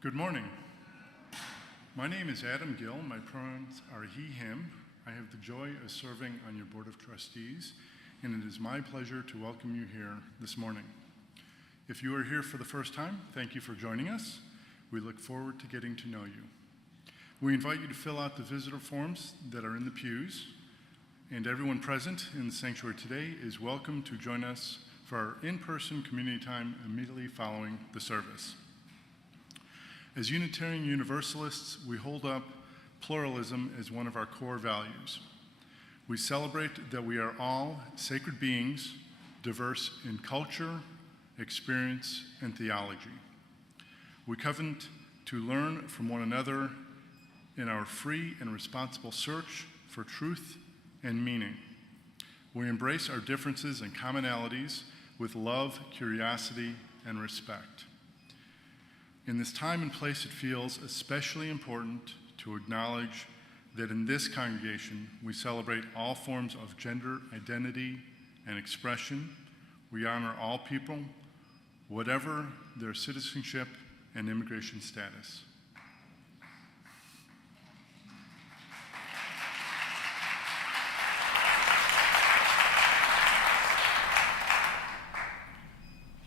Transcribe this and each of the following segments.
Good morning. My name is Adam Gill. My pronouns are he, him. I have the joy of serving on your Board of Trustees, and it is my pleasure to welcome you here this morning. If you are here for the first time, thank you for joining us. We look forward to getting to know you. We invite you to fill out the visitor forms that are in the pews, and everyone present in the sanctuary today is welcome to join us for our in-person community time immediately following the service. As Unitarian Universalists, we hold up pluralism as one of our core values. We celebrate that we are all sacred beings, diverse in culture, experience, and theology. We covenant to learn from one another in our free and responsible search for truth and meaning. We embrace our differences and commonalities with love, curiosity, and respect. In this time and place, it feels especially important to acknowledge that in this congregation, we celebrate all forms of gender identity and expression. We honor all people, whatever their citizenship and immigration status.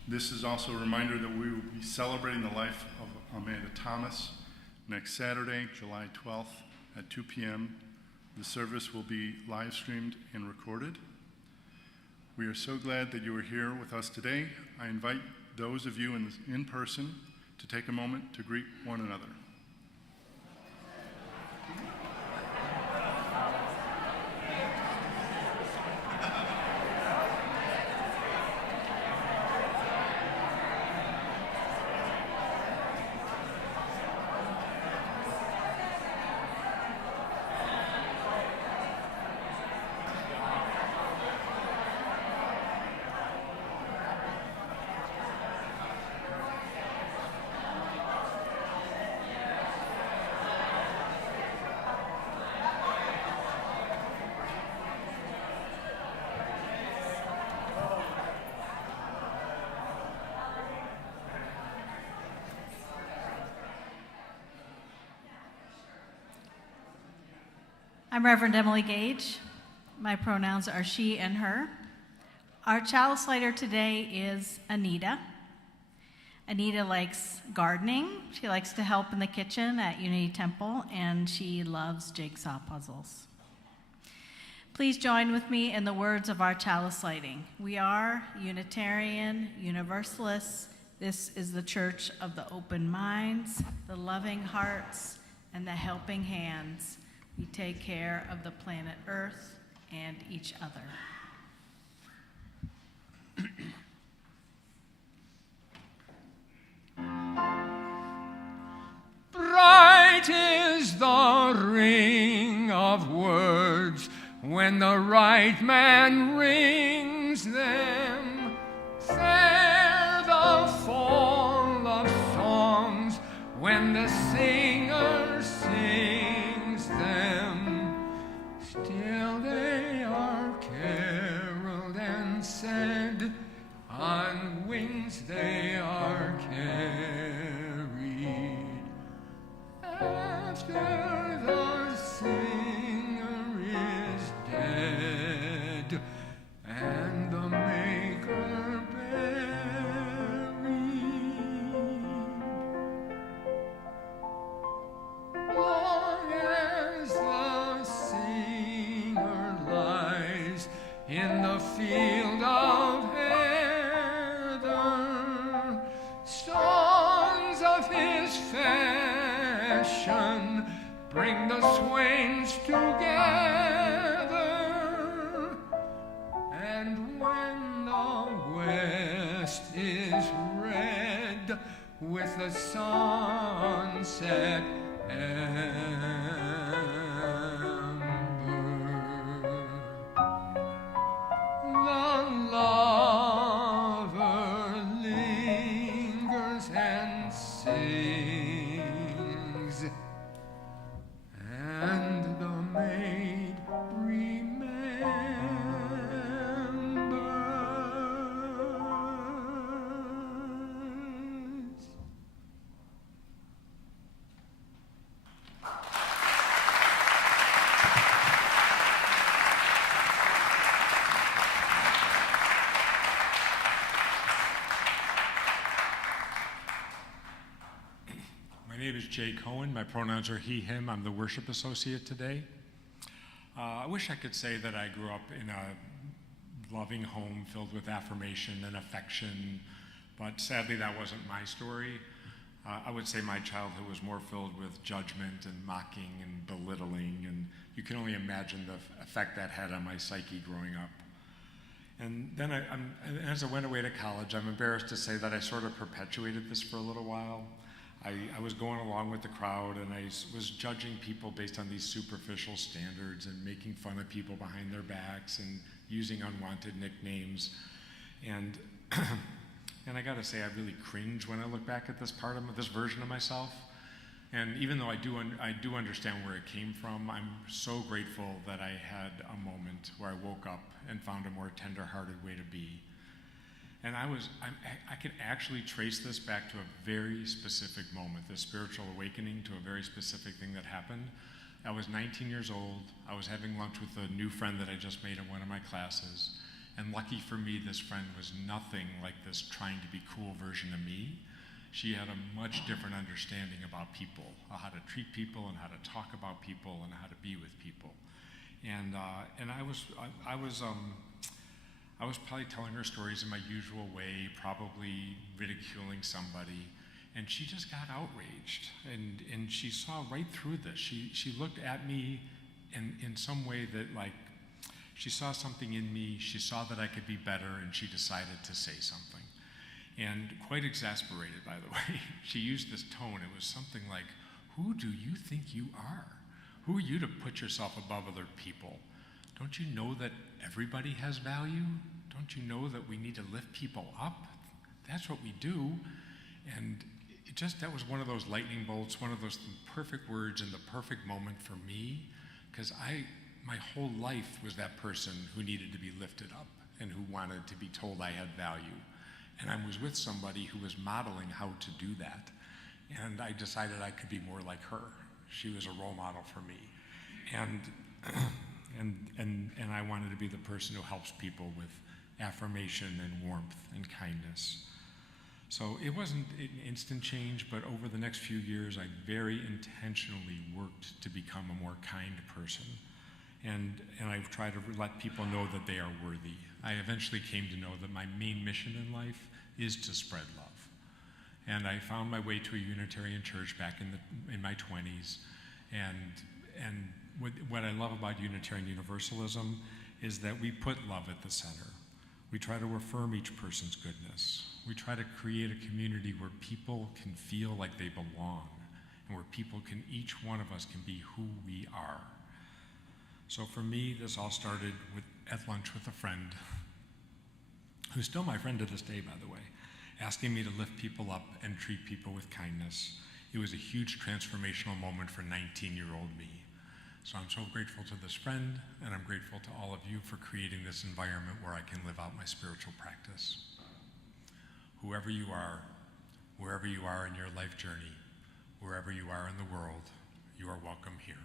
This is also a reminder that we will be celebrating the life of Amanda Thomas next Saturday, July 12th at 2 p.m. The service will be live streamed and recorded. We are so glad that you are here with us today. I invite those of you in person to take a moment to greet one another. I'm Reverend Emily Gage. My pronouns are she and her. Our chalice lighter today is Anita. Anita likes gardening. She likes to help in the kitchen at Unity Temple, and she loves jigsaw puzzles. Please join with me in the words of our chalice lighting. We are Unitarian Universalists. This is the church of the open minds, the loving hearts, and the helping hands. We take care of the planet Earth and each other. Bright is the ring of words when the right man rings them. Fair the fall of songs when the singer sings them. Still they are caroled and said, on wings they are carried. After the singer is dead and the maker buried, long as the singer lies in the field of heather, songs of his fashion bring the swains together. And when the west is red with the sunset amber, the lover lingers and sings, and the maid remembers. name is Jay Cohen. My pronouns are he, him. I'm the worship associate today. I wish I could say that I grew up in a loving home filled with affirmation and affection, but sadly that wasn't my story. I would say my childhood was more filled with judgment and mocking and belittling, and you can only imagine the effect that had on my psyche growing up. And then as I went away to college, I'm embarrassed to say that I sort of perpetuated this for a little while. I was going along with the crowd, and I was judging people based on these superficial standards and making fun of people behind their backs and using unwanted nicknames. And and I gotta say, I really cringe when I look back at this version of myself. And even though I do understand where it came from, I'm so grateful that I had a moment where I woke up and found a more tender-hearted way to be. And I can actually trace this back to a very specific moment, this spiritual awakening to a very specific thing that happened. I was 19 years old. I was having lunch with a new friend that I just made in one of my classes. And lucky for me, this friend was nothing like this trying to be cool version of me. She had a much different understanding about people, how to treat people and how to talk about people and how to be with people. And I was probably telling her stories in my usual way, probably ridiculing somebody, and she just got outraged. And she saw right through this. She looked at me in some way that, like, she saw something in me, she saw that I could be better, and she decided to say something. And quite exasperated, by the way, she used this tone. It was something like, "Who do you think you are? Who are you to put yourself above other people? Don't you know that everybody has value? Don't you know that we need to lift people up? That's what we do." And that was one of those lightning bolts, one of those perfect words in the perfect moment for me, because my whole life was that person who needed to be lifted up and who wanted to be told I had value. And I was with somebody who was modeling how to do that. And I decided I could be more like her. She was a role model for me. And I wanted to be the person who helps people with affirmation and warmth and kindness. So it wasn't an instant change, but over the next few years, I very intentionally worked to become a more kind person. And I've tried to let people know that they are worthy. I eventually came to know that my main mission in life is to spread love. And I found my way to a Unitarian church back in my 20s. And what I love about Unitarian Universalism is that we put love at the center. We try to affirm each person's goodness. We try to create a community where people can feel like they belong, and where each one of us can be who we are. So for me, this all started at lunch with a friend, who's still my friend to this day, by the way, asking me to lift people up and treat people with kindness. It was a huge transformational moment for 19-year-old me. So I'm so grateful to this friend, and I'm grateful to all of you for creating this environment where I can live out my spiritual practice. Whoever you are, wherever you are in your life journey, wherever you are in the world, you are welcome here.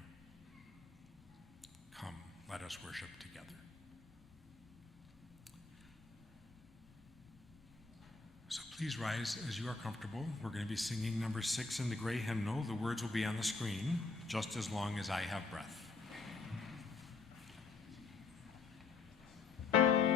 Come, let us worship together. So please rise as you are comfortable. We're going to be singing number 6 in the gray hymnal. The words will be on the screen, just as long as I have breath. Thank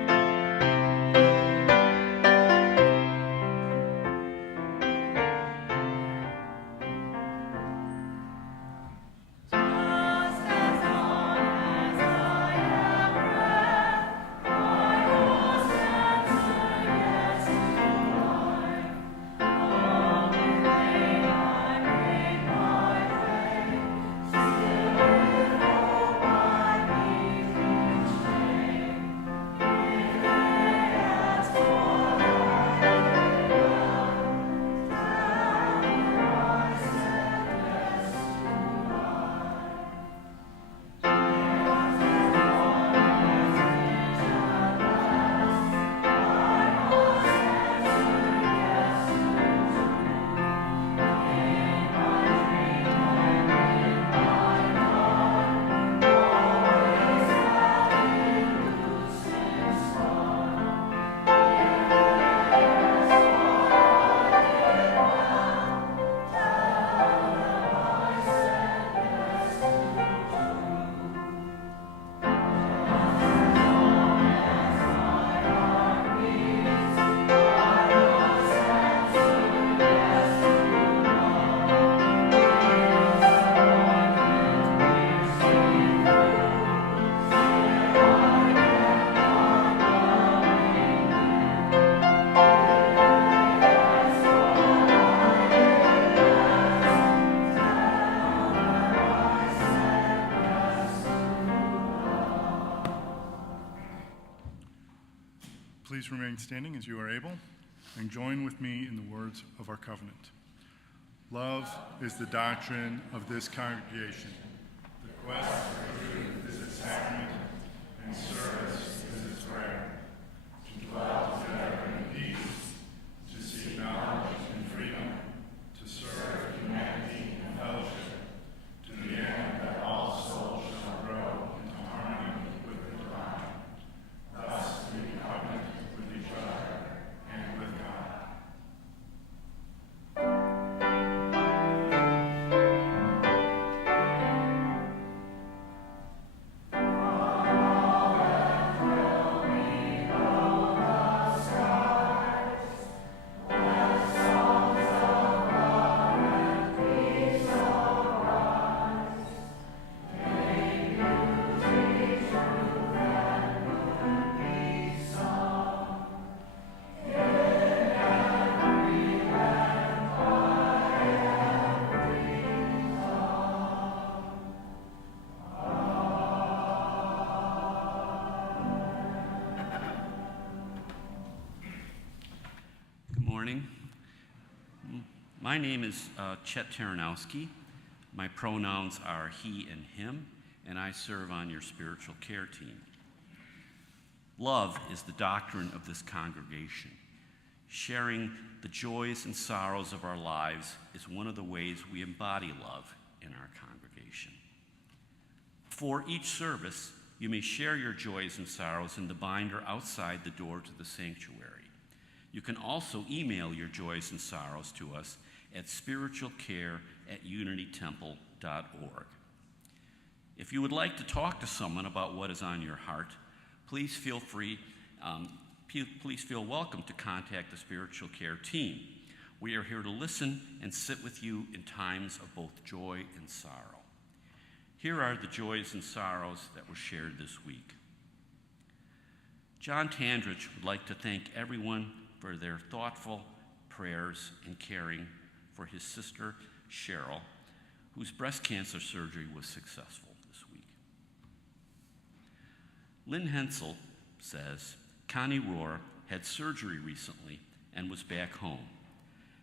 please remain standing as you are able and join with me in the words of our covenant. Love is the doctrine of this congregation. The quest for truth is its sacrament, and service is its prayer. To dwell together in peace, to seek knowledge and freedom, to serve humanity and fellowship, to the end that all souls shall grow into harmony with the divine. Thus we covenant with each other and with God. Good morning. My name is Chet Taranowski. My pronouns are he and him, and I serve on your spiritual care team. Love is the doctrine of this congregation. Sharing the joys and sorrows of our lives is one of the ways we embody love in our congregation. For each service, you may share your joys and sorrows in the binder outside the door to the sanctuary. You can also email your joys and sorrows to us at spiritualcare@unitytemple.org. If you would like to talk to someone about what is on your heart, please feel welcome to contact the spiritual care team. We are here to listen and sit with you in times of both joy and sorrow. Here are the joys and sorrows that were shared this week. John Tandrich would like to thank everyone for their thoughtful prayers and caring for his sister, Cheryl, whose breast cancer surgery was successful this week. Lynn Hensel says, Connie Rohr had surgery recently and was back home.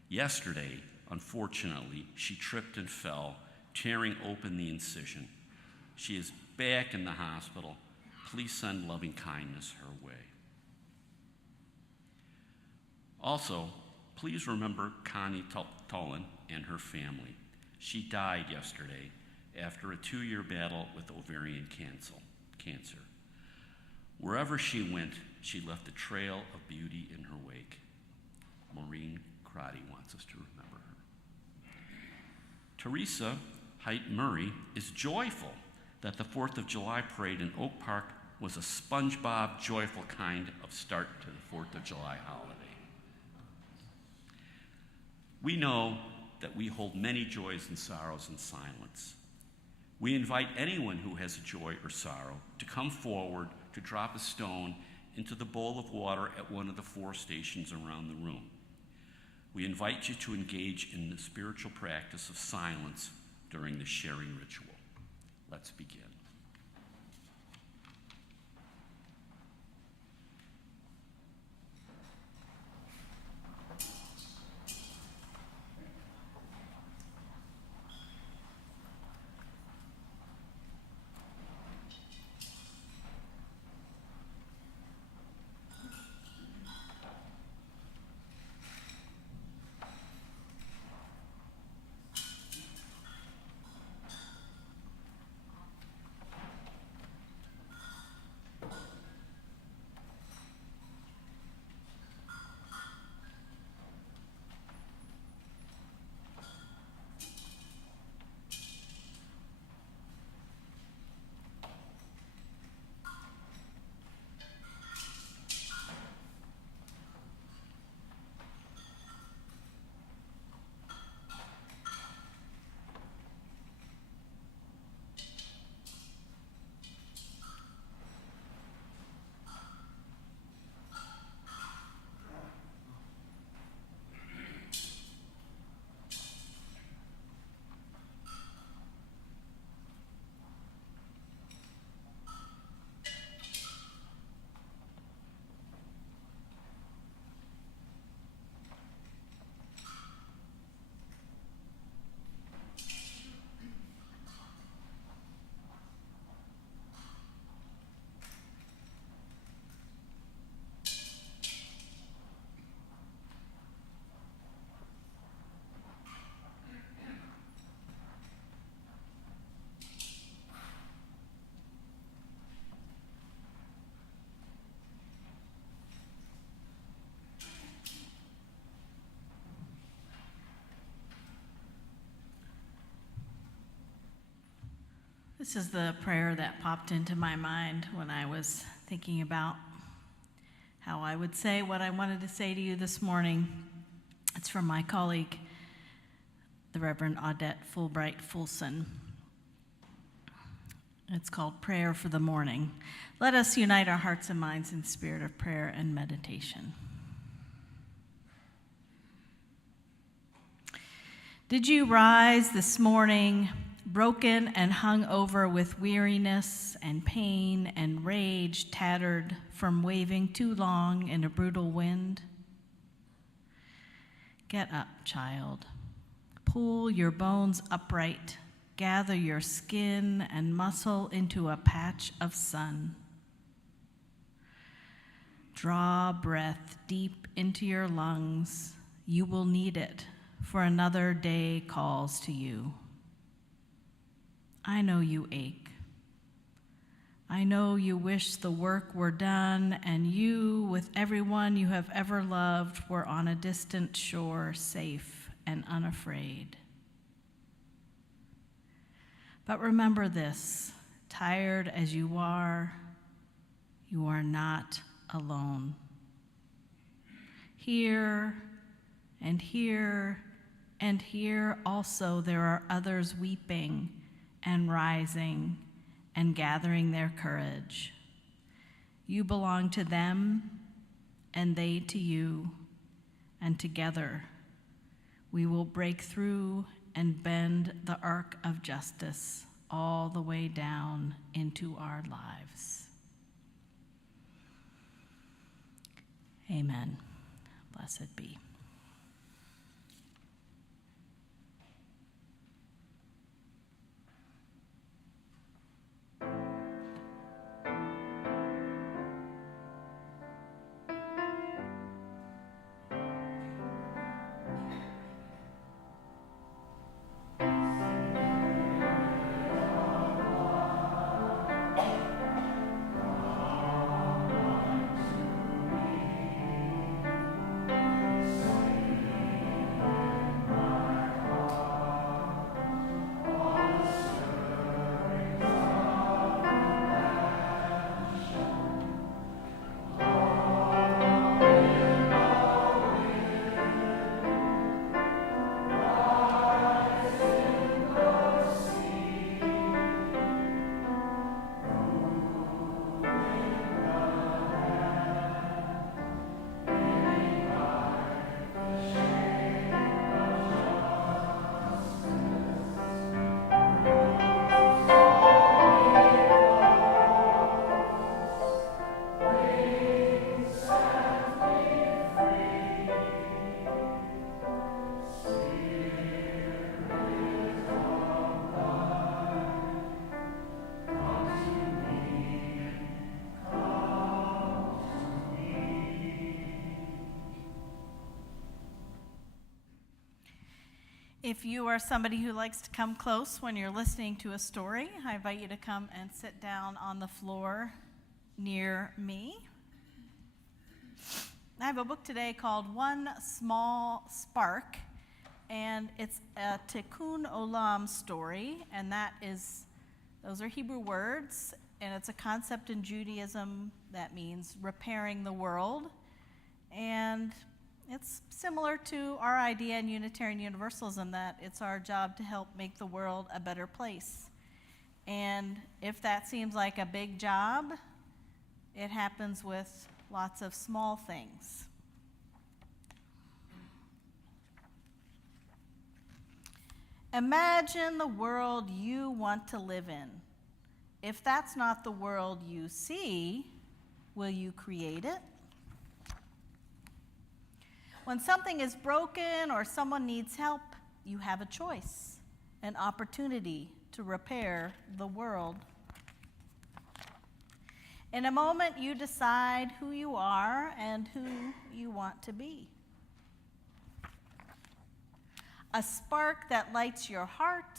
Yesterday, unfortunately, she tripped and fell, tearing open the incision. She is back in the hospital. Please send loving kindness her way. Also, please remember Connie Tullen and her family. She died yesterday after a 2-year battle with ovarian cancer. Wherever she went, she left a trail of beauty in her wake. Maureen Crotty wants us to remember her. Teresa Height Murray is joyful that the 4th of July parade in Oak Park was a SpongeBob joyful kind of start to the 4th of July holiday. We know that we hold many joys and sorrows in silence. We invite anyone who has a joy or sorrow to come forward to drop a stone into the bowl of water at one of the 4 stations around the room. We invite you to engage in the spiritual practice of silence during the sharing ritual. Let's begin. This is the prayer that popped into my mind when I was thinking about how I would say what I wanted to say to you this morning. It's from my colleague, the Reverend Audette Fulbright Fulson. It's called Prayer for the Morning. Let us unite our hearts and minds in spirit of prayer and meditation. Did you rise this morning broken and hung over with weariness and pain and rage, tattered from waving too long in a brutal wind? Get up, child. Pull your bones upright. Gather your skin and muscle into a patch of sun. Draw breath deep into your lungs. You will need it, for another day calls to you. I know you ache. I know you wish the work were done and you, with everyone you have ever loved, were on a distant shore, safe and unafraid. But remember this, tired as you are not alone. Here and here and here also there are others weeping and rising and gathering their courage. You belong to them and they to you, and together we will break through and bend the arc of justice all the way down into our lives. Amen. Blessed be. If you are somebody who likes to come close when you're listening to a story, I invite you to come and sit down on the floor near me. I have a book today called One Small Spark, and it's a Tikkun Olam story, and those are Hebrew words, and it's a concept in Judaism that means repairing the world. And it's similar to our idea in Unitarian Universalism that it's our job to help make the world a better place. And if that seems like a big job, it happens with lots of small things. Imagine the world you want to live in. If that's not the world you see, will you create it? When something is broken or someone needs help, you have a choice, an opportunity to repair the world. In a moment, you decide who you are and who you want to be. A spark that lights your heart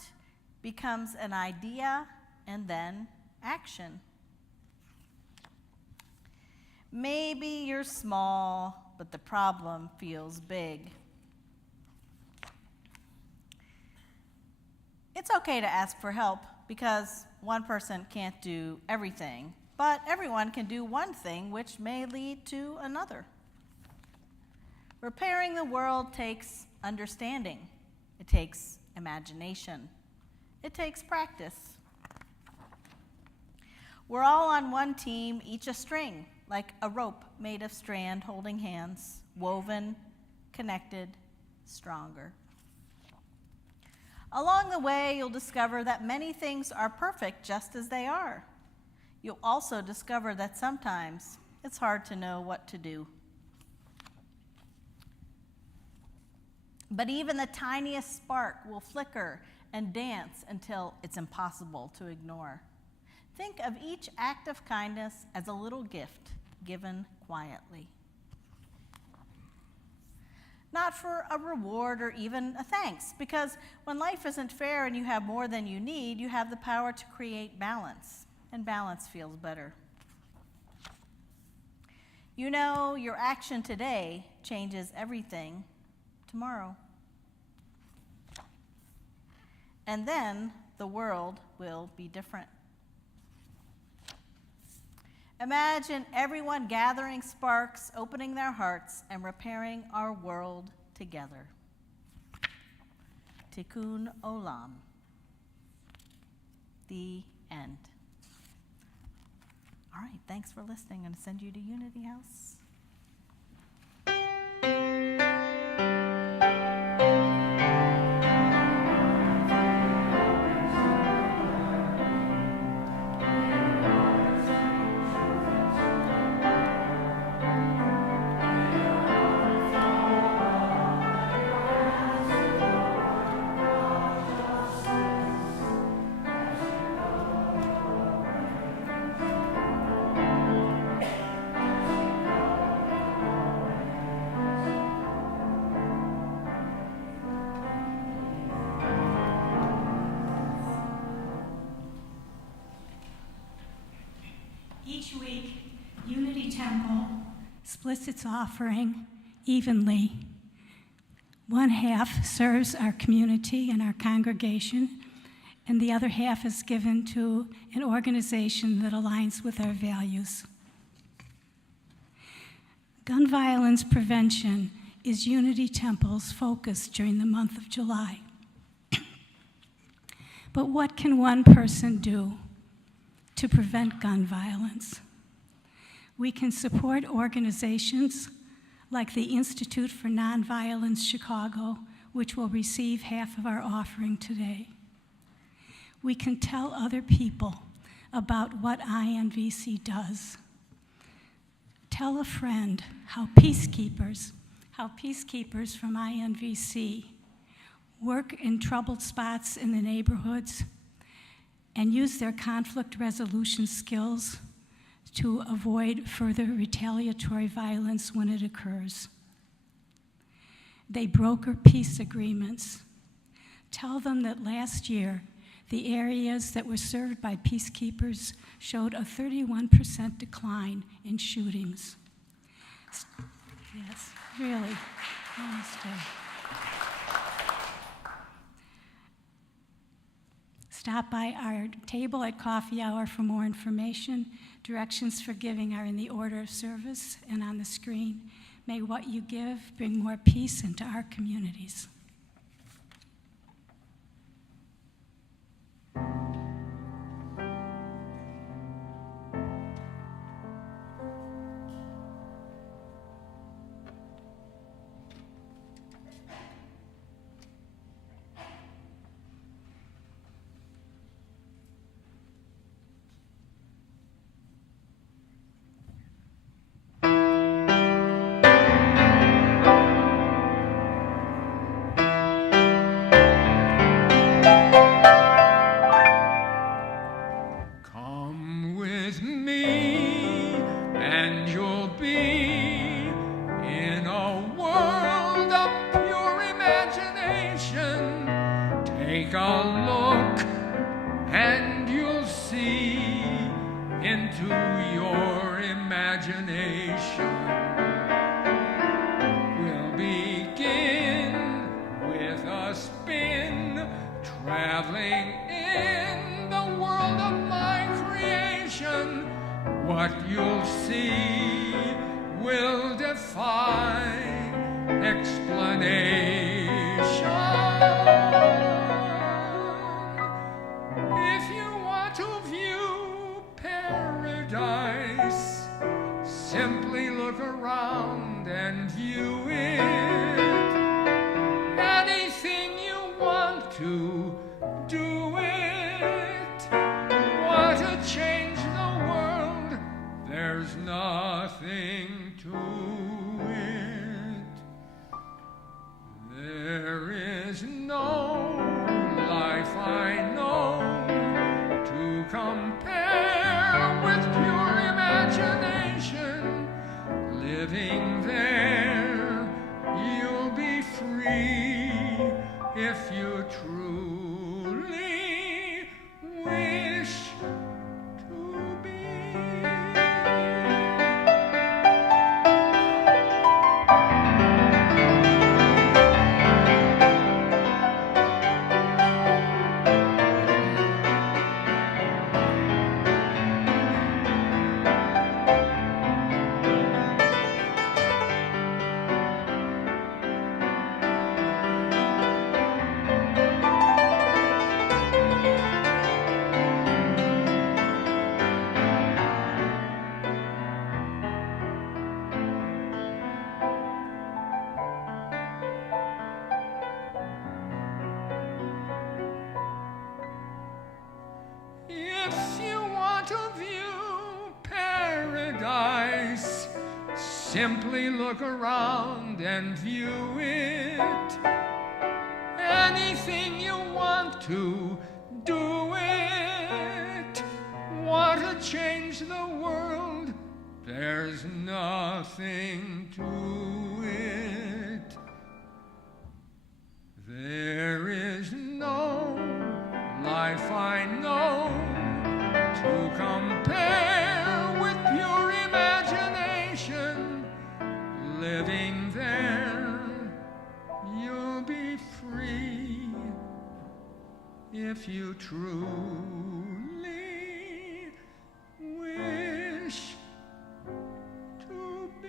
becomes an idea and then action. Maybe you're small, but the problem feels big. It's okay to ask for help because one person can't do everything, but everyone can do one thing which may lead to another. Repairing the world takes understanding. It takes imagination. It takes practice. We're all on one team, each a string, like a rope made of strand holding hands, woven, connected, stronger. Along the way, you'll discover that many things are perfect just as they are. You'll also discover that sometimes it's hard to know what to do. But even the tiniest spark will flicker and dance until it's impossible to ignore. Think of each act of kindness as a little gift given quietly. Not for a reward or even a thanks, because when life isn't fair and you have more than you need, you have the power to create balance, and balance feels better. You know, your action today changes everything tomorrow. And then the world will be different. Imagine everyone gathering sparks, opening their hearts, and repairing our world together. Tikkun Olam. The end. All right, thanks for listening. I'm going to send you to Unity House. Each week, Unity Temple splits its offering evenly. One half serves our community and our congregation, and the other half is given to an organization that aligns with our values. Gun violence prevention is Unity Temple's focus during the month of July. But what can one person do to prevent gun violence? We can support organizations like the Institute for Nonviolence Chicago, which will receive half of our offering today. We can tell other people about what INVC does. Tell a friend how peacekeepers from INVC work in troubled spots in the neighborhoods and use their conflict resolution skills to avoid further retaliatory violence when it occurs. They broker peace agreements. Tell them that last year, the areas that were served by peacekeepers showed a 31% decline in shootings. Yes, really. Namaste. Stop by our table at coffee hour for more information. Directions for giving are in the order of service and on the screen. May what you give bring more peace into our communities. Simply look around and view it. Anything you want to, do it. Want to change the world? There's nothing to it. There is no life I know to compare with pure imagination. Living there, you'll be free if you truly wish to be. If you want to view paradise, simply look around and view it. Anything you want to, do it. Want to change the world? There's nothing to it. There is no life I know to compare with pure imagination. Living there, you'll be free if you truly wish to be.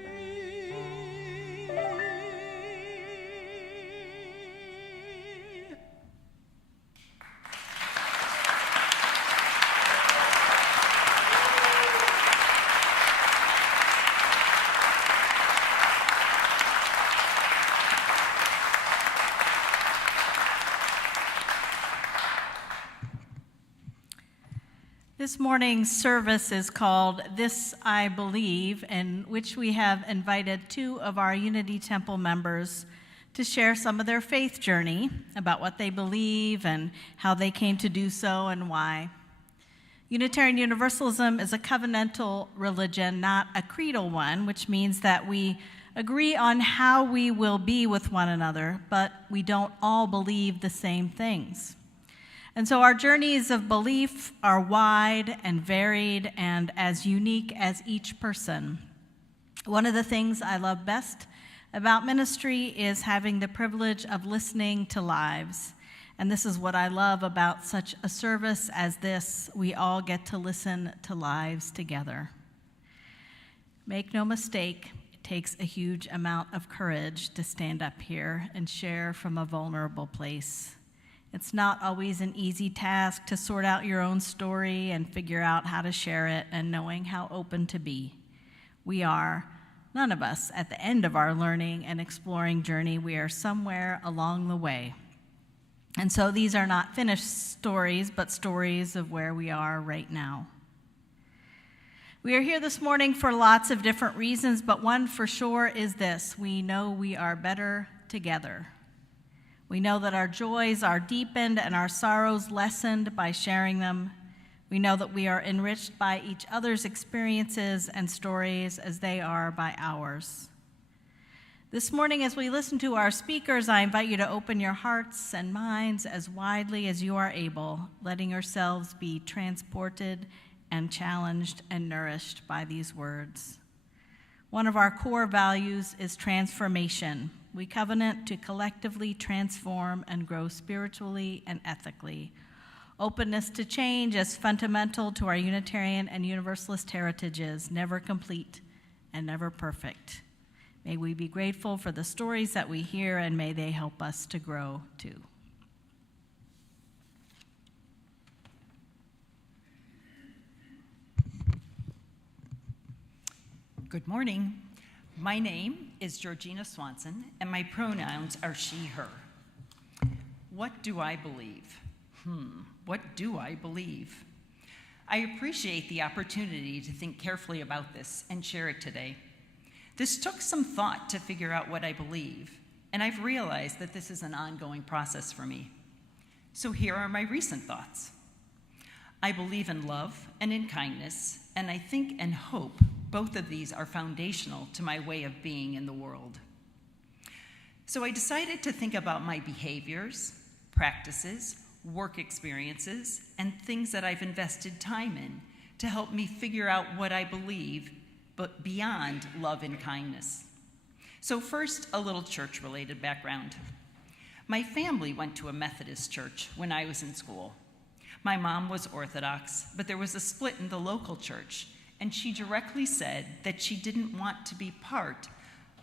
This morning's service is called This I Believe, in which we have invited two of our Unity Temple members to share some of their faith journey about what they believe and how they came to do so and why. Unitarian Universalism is a covenantal religion, not a creedal one, which means that we agree on how we will be with one another, but we don't all believe the same things. And so our journeys of belief are wide and varied and as unique as each person. One of the things I love best about ministry is having the privilege of listening to lives. And this is what I love about such a service as this. We all get to listen to lives together. Make no mistake, it takes a huge amount of courage to stand up here and share from a vulnerable place. It's not always an easy task to sort out your own story and figure out how to share it and knowing how open to be. We are, none of us, at the end of our learning and exploring journey. We are somewhere along the way. And so these are not finished stories, but stories of where we are right now. We are here this morning for lots of different reasons, but one for sure is this: we know we are better together. We know that our joys are deepened and our sorrows lessened by sharing them. We know that we are enriched by each other's experiences and stories as they are by ours. This morning, as we listen to our speakers, I invite you to open your hearts and minds as widely as you are able, letting yourselves be transported and challenged and nourished by these words. One of our core values is transformation. We covenant to collectively transform and grow spiritually and ethically. Openness to change is fundamental to our Unitarian and Universalist heritages, never complete and never perfect. May we be grateful for the stories that we hear, and may they help us to grow too. Good morning. My name is Georgina Swanson, and my pronouns are she, her. What do I believe? What do I believe? I appreciate the opportunity to think carefully about this and share it today. This took some thought to figure out what I believe, and I've realized that this is an ongoing process for me. So here are my recent thoughts. I believe in love and in kindness, and I think and hope both of these are foundational to my way of being in the world. So I decided to think about my behaviors, practices, work experiences, and things that I've invested time in to help me figure out what I believe, but beyond love and kindness. So first, a little church-related background. My family went to a Methodist church when I was in school. My mom was Orthodox, but there was a split in the local church, and she directly said that she didn't want to be part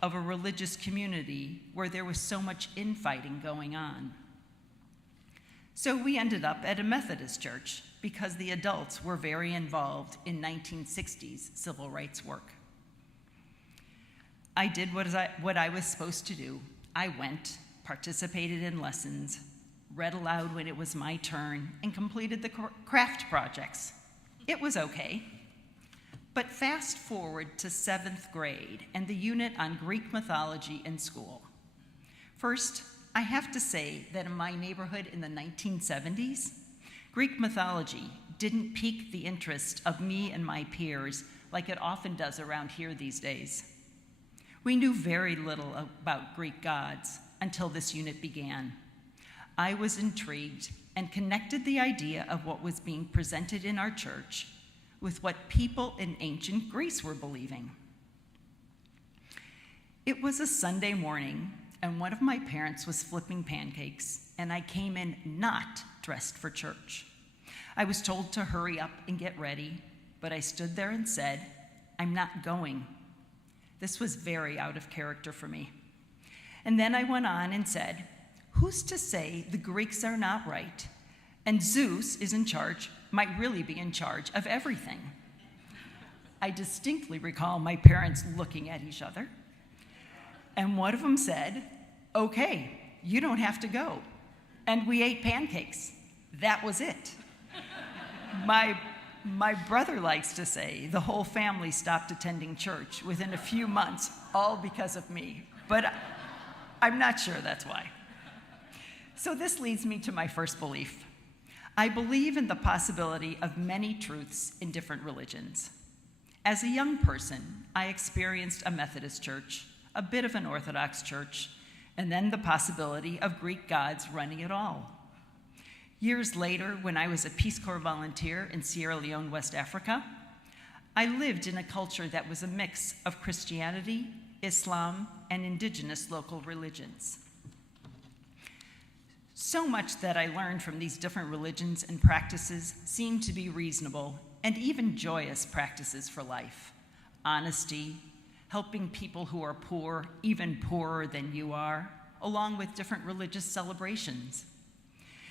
of a religious community where there was so much infighting going on. So we ended up at a Methodist church because the adults were very involved in 1960s civil rights work. I did what I was supposed to do. I went, participated in lessons, read aloud when it was my turn, and completed the craft projects. It was okay. But fast forward to 7th grade and the unit on Greek mythology in school. First, I have to say that in my neighborhood in the 1970s, Greek mythology didn't pique the interest of me and my peers like it often does around here these days. We knew very little about Greek gods until this unit began. I was intrigued and connected the idea of what was being presented in our church with what people in ancient Greece were believing. It was a Sunday morning, and one of my parents was flipping pancakes, and I came in not dressed for church. I was told to hurry up and get ready, but I stood there and said, "I'm not going." This was very out of character for me. And then I went on and said, "Who's to say the Greeks are not right? And Zeus is in charge, might really be in charge of everything." I distinctly recall my parents looking at each other, and one of them said, "Okay, you don't have to go." And we ate pancakes. That was it. My brother likes to say the whole family stopped attending church within a few months, all because of me. But I'm not sure that's why. So this leads me to my first belief. I believe in the possibility of many truths in different religions. As a young person, I experienced a Methodist church, a bit of an Orthodox church, and then the possibility of Greek gods running it all. Years later, when I was a Peace Corps volunteer in Sierra Leone, West Africa, I lived in a culture that was a mix of Christianity, Islam, and indigenous local religions. So much that I learned from these different religions and practices seemed to be reasonable and even joyous practices for life. Honesty, helping people who are poor, even poorer than you are, along with different religious celebrations.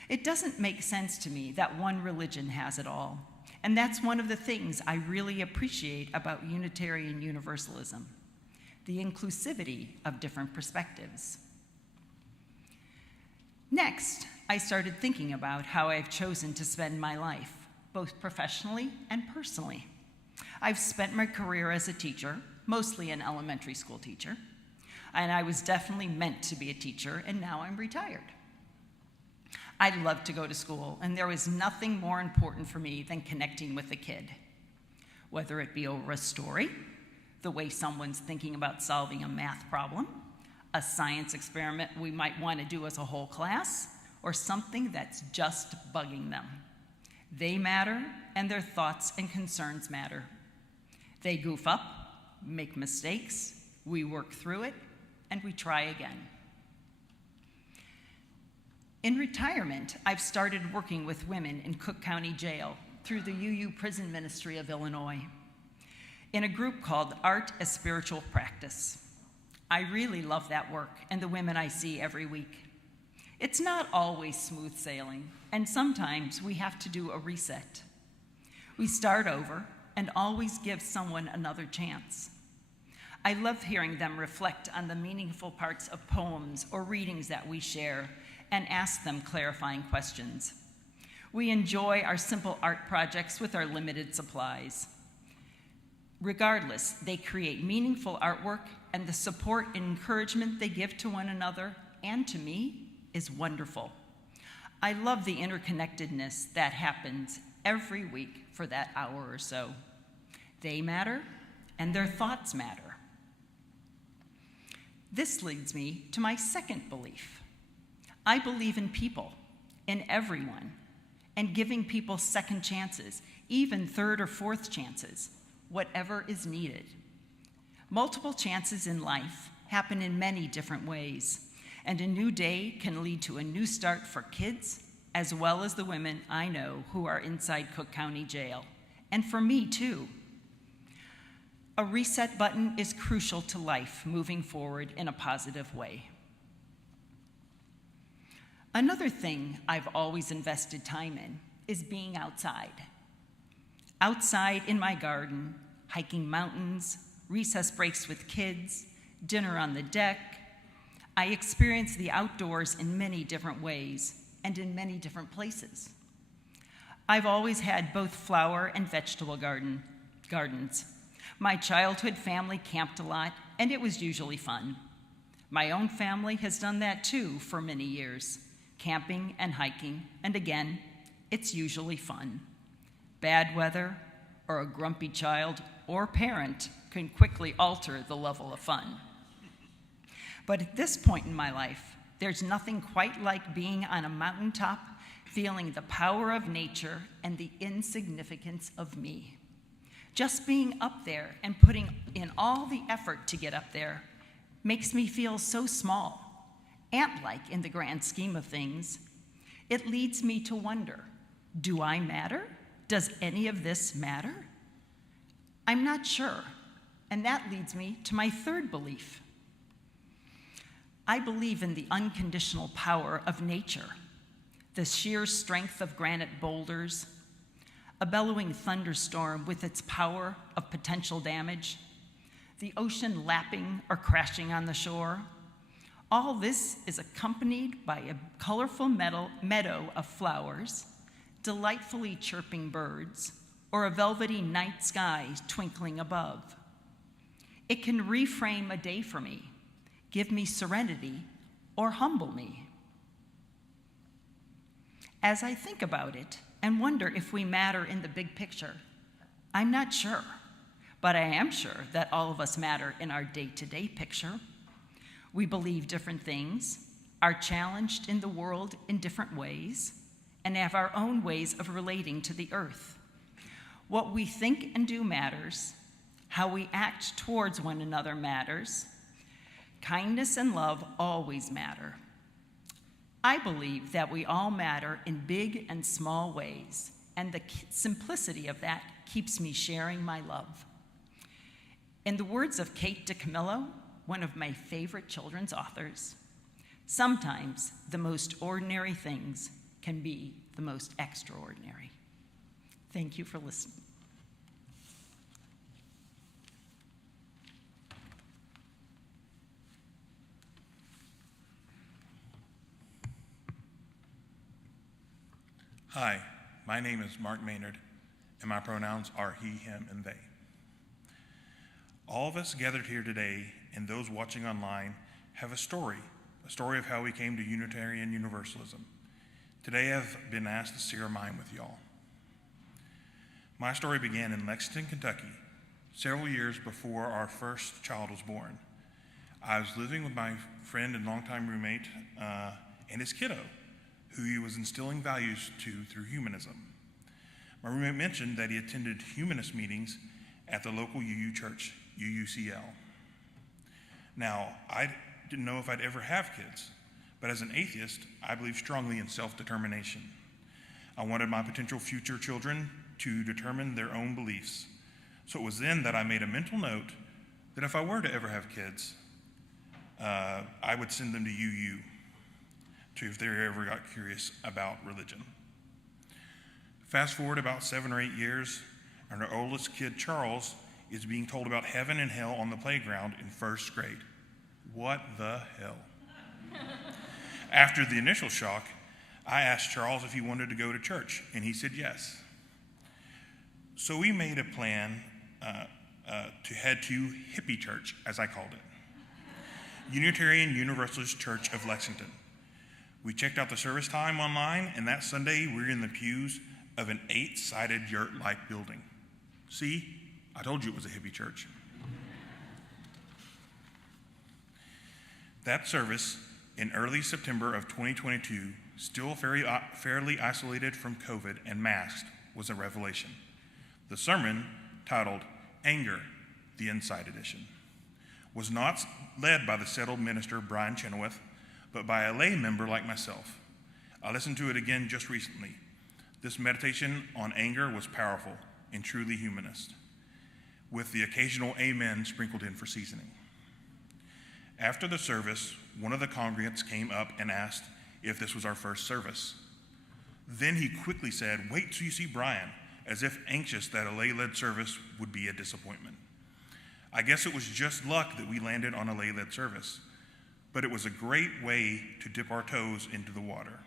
It doesn't make sense to me that one religion has it all, and that's one of the things I really appreciate about Unitarian Universalism, the inclusivity of different perspectives. Next, I started thinking about how I've chosen to spend my life, both professionally and personally. I've spent my career as a teacher, mostly an elementary school teacher, and I was definitely meant to be a teacher, and now I'm retired. I loved to go to school, and there was nothing more important for me than connecting with a kid, whether it be over a story, the way someone's thinking about solving a math problem, a science experiment we might want to do as a whole class, or something that's just bugging them. They matter, and their thoughts and concerns matter. They goof up, make mistakes, we work through it, and we try again. In retirement, I've started working with women in Cook County Jail through the UU Prison Ministry of Illinois in a group called Art as Spiritual Practice. I really love that work and the women I see every week. It's not always smooth sailing, and sometimes we have to do a reset. We start over and always give someone another chance. I love hearing them reflect on the meaningful parts of poems or readings that we share and ask them clarifying questions. We enjoy our simple art projects with our limited supplies. Regardless, they create meaningful artwork, and the support and encouragement they give to one another and to me is wonderful. I love the interconnectedness that happens every week for that hour or so. They matter, and their thoughts matter. This leads me to my second belief. I believe in people, in everyone, and giving people second chances, even third or fourth chances, whatever is needed. Multiple chances in life happen in many different ways, and a new day can lead to a new start for kids, as well as the women I know who are inside Cook County Jail, and for me too. A reset button is crucial to life moving forward in a positive way. Another thing I've always invested time in is being outside. Outside in my garden, hiking mountains, recess breaks with kids, dinner on the deck. I experience the outdoors in many different ways and in many different places. I've always had both flower and vegetable gardens. My childhood family camped a lot, and it was usually fun. My own family has done that too for many years, camping and hiking, and again, it's usually fun. Bad weather or a grumpy child or parent can quickly alter the level of fun. But at this point in my life, there's nothing quite like being on a mountaintop, feeling the power of nature and the insignificance of me. Just being up there and putting in all the effort to get up there makes me feel so small, ant-like in the grand scheme of things. It leads me to wonder, do I matter? Does any of this matter? I'm not sure, and that leads me to my third belief. I believe in the unconditional power of nature, the sheer strength of granite boulders, a bellowing thunderstorm with its power of potential damage, the ocean lapping or crashing on the shore. All this is accompanied by a colorful meadow of flowers, delightfully chirping birds, or a velvety night sky twinkling above. It can reframe a day for me, give me serenity, or humble me. As I think about it and wonder if we matter in the big picture, I'm not sure, but I am sure that all of us matter in our day-to-day picture. We believe different things, are challenged in the world in different ways, and have our own ways of relating to the earth. What we think and do matters. How we act towards one another matters. Kindness and love always matter. I believe that we all matter in big and small ways, and the simplicity of that keeps me sharing my love. In the words of Kate DiCamillo, one of my favorite children's authors, sometimes the most ordinary things can be the most extraordinary. Thank you for listening. Hi, my name is Mark Maynard, and my pronouns are he, him, and they. All of us gathered here today and those watching online have a story of how we came to Unitarian Universalism. Today I've been asked to share mine with y'all. My story began in Lexington, Kentucky, several years before our first child was born. I was living with my friend and longtime roommate and his kiddo, who he was instilling values to through humanism. My roommate mentioned that he attended humanist meetings at the local UU church, UUCL. Now, I didn't know if I'd ever have kids, but as an atheist, I believe strongly in self-determination. I wanted my potential future children to determine their own beliefs. So it was then that I made a mental note that if I were to ever have kids, I would send them to UU if they ever got curious about religion. Fast forward about 7 or 8 years, and our oldest kid, Charles, is being told about heaven and hell on the playground in first grade. What the hell? After the initial shock, I asked Charles if he wanted to go to church, and he said yes. So we made a plan to head to Hippie Church, as I called it, Unitarian Universalist Church of Lexington. We checked out the service time online, and that Sunday we were in the pews of an 8-sided yurt-like building. See, I told you it was a hippie church. That service in early September of 2022, still fairly isolated from COVID and masked, was a revelation. The sermon, titled Anger, the Inside Edition, was not led by the settled minister Brian Chenoweth, but by a lay member like myself. I listened to it again just recently. This meditation on anger was powerful and truly humanist, with the occasional amen sprinkled in for seasoning. After the service, one of the congregants came up and asked if this was our first service. Then he quickly said, "Wait till you see Brian," as if anxious that a lay-led service would be a disappointment. I guess it was just luck that we landed on a lay-led service, but it was a great way to dip our toes into the water.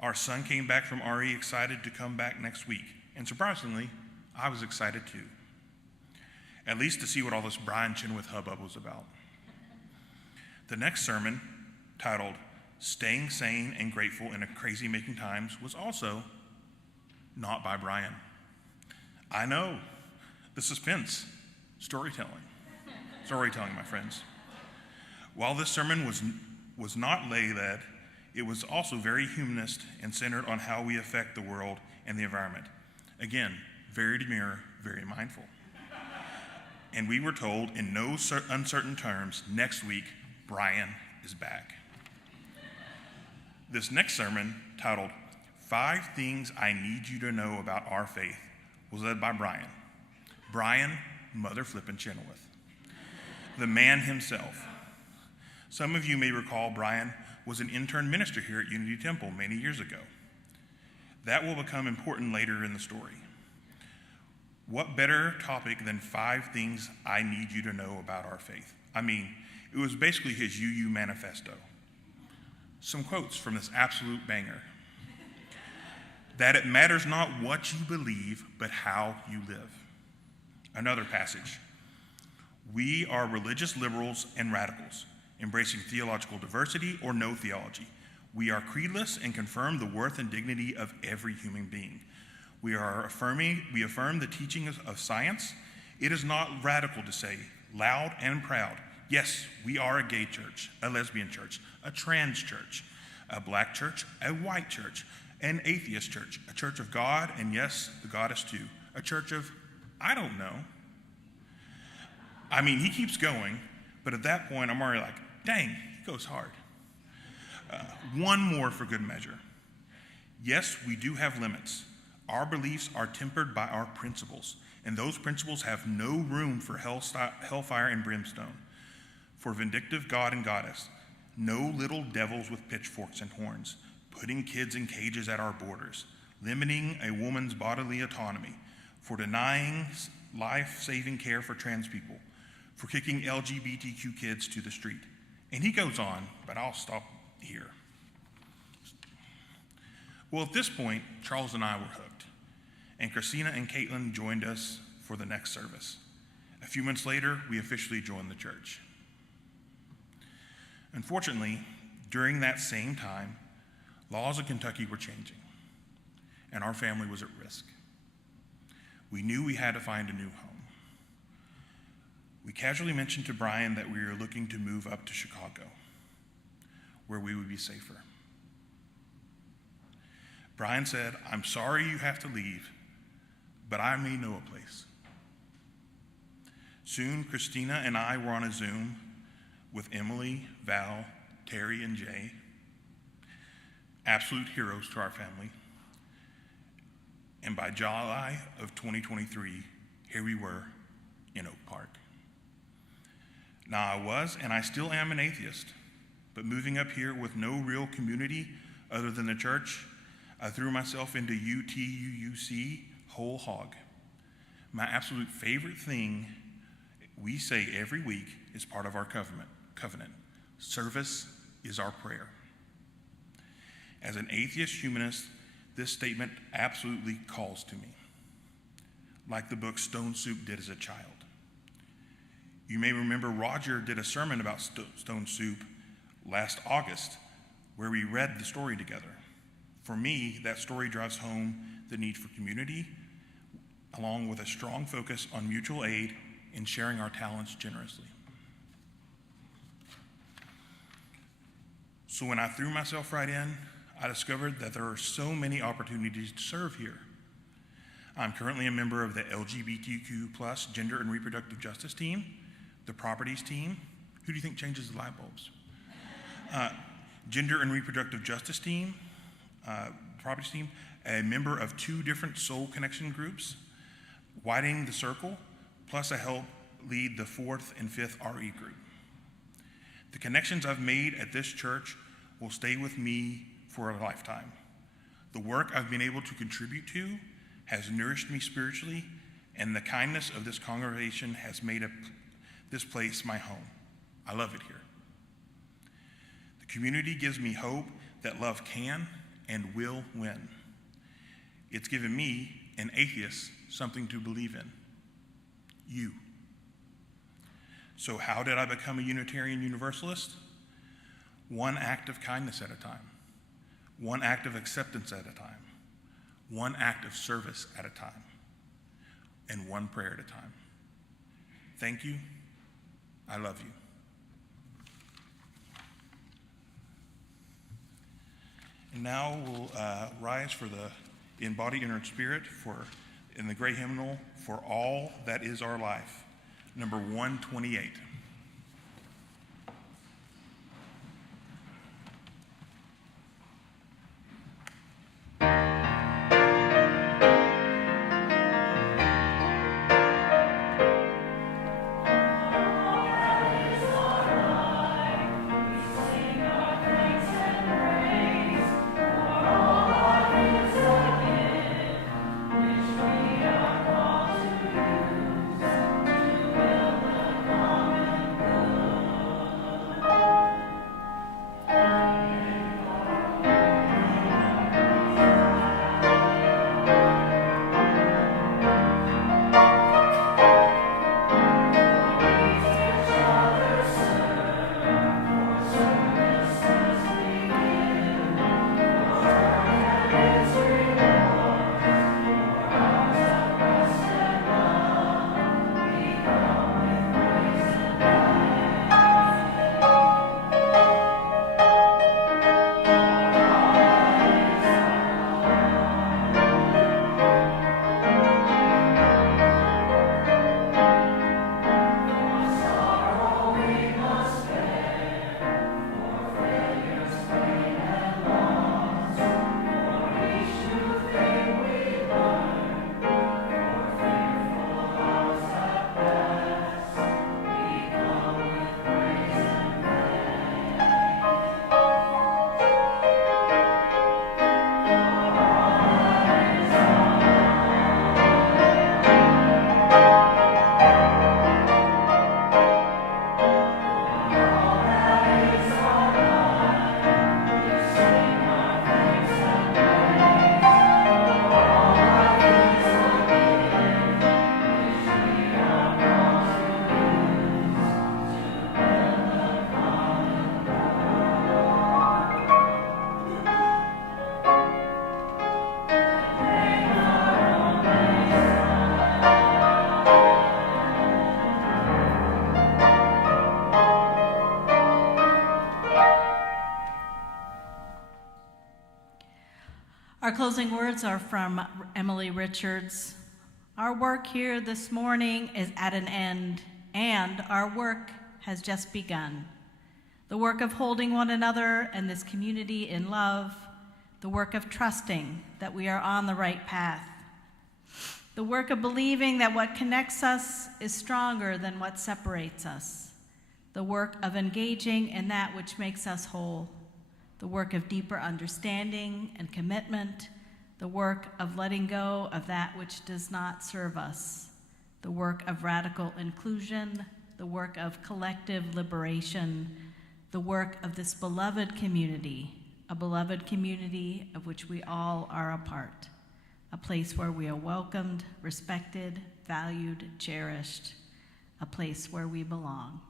Our son came back from RE excited to come back next week, and surprisingly, I was excited too. At least to see what all this Brian Chenoweth hubbub was about. The next sermon, titled Staying Sane and Grateful in a Crazy Making Times, was also not by Brian. I know, the suspense, storytelling, my friends. While this sermon was not lay-led, it was also very humanist and centered on how we affect the world and the environment. Again, very demure, very mindful. And we were told in no uncertain terms, next week, Brian is back. This next sermon, titled 5 Things I Need You to Know About Our Faith, was led by Brian. Brian Mother Flippin' Chenoweth, the man himself. Some of you may recall Brian was an intern minister here at Unity Temple many years ago. That will become important later in the story. What better topic than 5 things I need you to know about our faith? I mean, it was basically his UU manifesto. Some quotes from this absolute banger. That it matters not what you believe, but how you live. Another passage. We are religious liberals and radicals, embracing theological diversity or no theology. We are creedless and confirm the worth and dignity of every human being. We affirm the teaching of science. It is not radical to say, loud and proud, yes, we are a gay church, a lesbian church, a trans church, a black church, a white church, an atheist church, a church of God, and yes, the goddess too, a church of, I don't know. I mean, he keeps going, but at that point, I'm already like, dang, he goes hard. One more for good measure. Yes, we do have limits. Our beliefs are tempered by our principles, and those principles have no room for hellfire and brimstone, for vindictive God and goddess, no little devils with pitchforks and horns, putting kids in cages at our borders, limiting a woman's bodily autonomy, for denying life-saving care for trans people, for kicking LGBTQ kids to the street. And he goes on, but I'll stop here. Well, at this point, Charles and I were hooked, and Christina and Caitlin joined us for the next service. A few months later, we officially joined the church. Unfortunately, during that same time, laws in Kentucky were changing, and our family was at risk. We knew we had to find a new home. We casually mentioned to Brian that we were looking to move up to Chicago, where we would be safer. Brian said, "I'm sorry you have to leave, but I may know a place." Soon, Christina and I were on a Zoom with Emily, Val, Terry, and Jay, absolute heroes to our family. And by July of 2023, here we were in Oak Park. Now, I was, and I still am, an atheist, but moving up here with no real community other than the church, I threw myself into UTUUC whole hog. My absolute favorite thing we say every week is part of our covenant. Service is our prayer. As an atheist humanist, this statement absolutely calls to me, like the book Stone Soup did as a child. You may remember Roger did a sermon about Stone Soup last August, where we read the story together. For me, that story drives home the need for community, along with a strong focus on mutual aid and sharing our talents generously. So when I threw myself right in, I discovered that there are so many opportunities to serve here. I'm currently a member of the LGBTQ+ Gender and Reproductive Justice team, the Properties team. Who do you think changes the light bulbs? Gender and Reproductive Justice team, Properties team, a member of 2 different Soul Connection groups, Widening the Circle, plus I help lead the 4th and 5th RE group. The connections I've made at this church will stay with me for a lifetime. The work I've been able to contribute to has nourished me spiritually, and the kindness of this congregation has made this place my home. I love it here. The community gives me hope that love can and will win. It's given me, an atheist, something to believe in. You. So how did I become a Unitarian Universalist? One act of kindness at a time. One act of acceptance at a time. One act of service at a time. And one prayer at a time. Thank you. I love you. And now we'll rise for the In Body, Inner Spirit in the great hymnal, For All That Is Our Life, number 128. Our closing words are from Emily Richards. Our work here this morning is at an end, and our work has just begun. The work of holding one another and this community in love, the work of trusting that we are on the right path, the work of believing that what connects us is stronger than what separates us, the work of engaging in that which makes us whole, the work of deeper understanding and commitment, the work of letting go of that which does not serve us, the work of radical inclusion, the work of collective liberation, the work of this beloved community, a beloved community of which we all are a part, a place where we are welcomed, respected, valued, cherished, a place where we belong.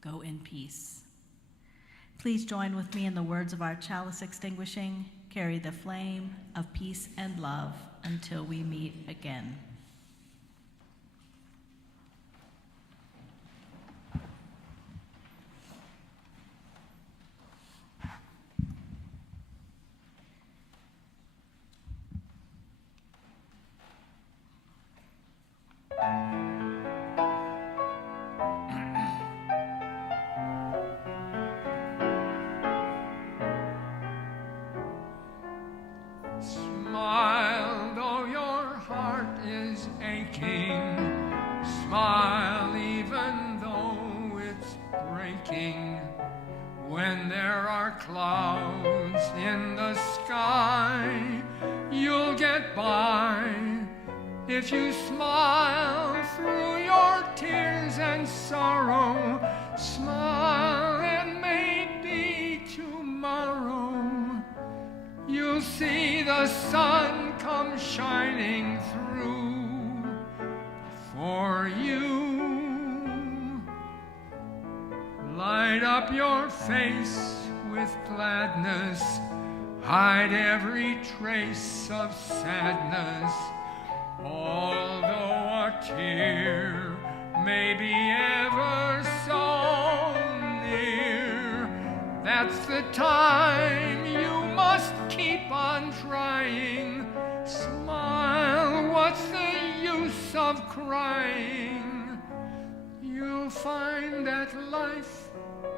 Go in peace. Please join with me in the words of our chalice extinguishing. Carry the flame of peace and love until we meet again. Smile, though your heart is aching. Smile, even though it's breaking. When there are clouds in the sky, you'll get by. If you smile through your tears and sorrow, smile and maybe tomorrow you'll see the sun come shining through for you. Light up your face with gladness, hide every trace of sadness. Although a tear may be ever so near, that's the time you must keep on trying. Smile, what's the use of crying? You'll find that life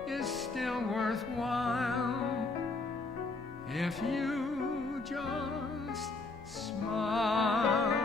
is still worthwhile if you just smile.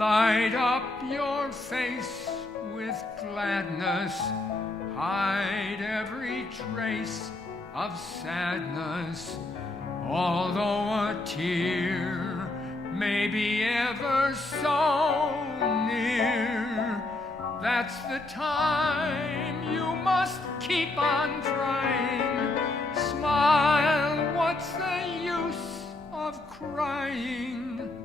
Light up your face with gladness, hide every trace of sadness. Although a tear may be ever so near, that's the time you must keep on trying. Smile, what's the use of crying?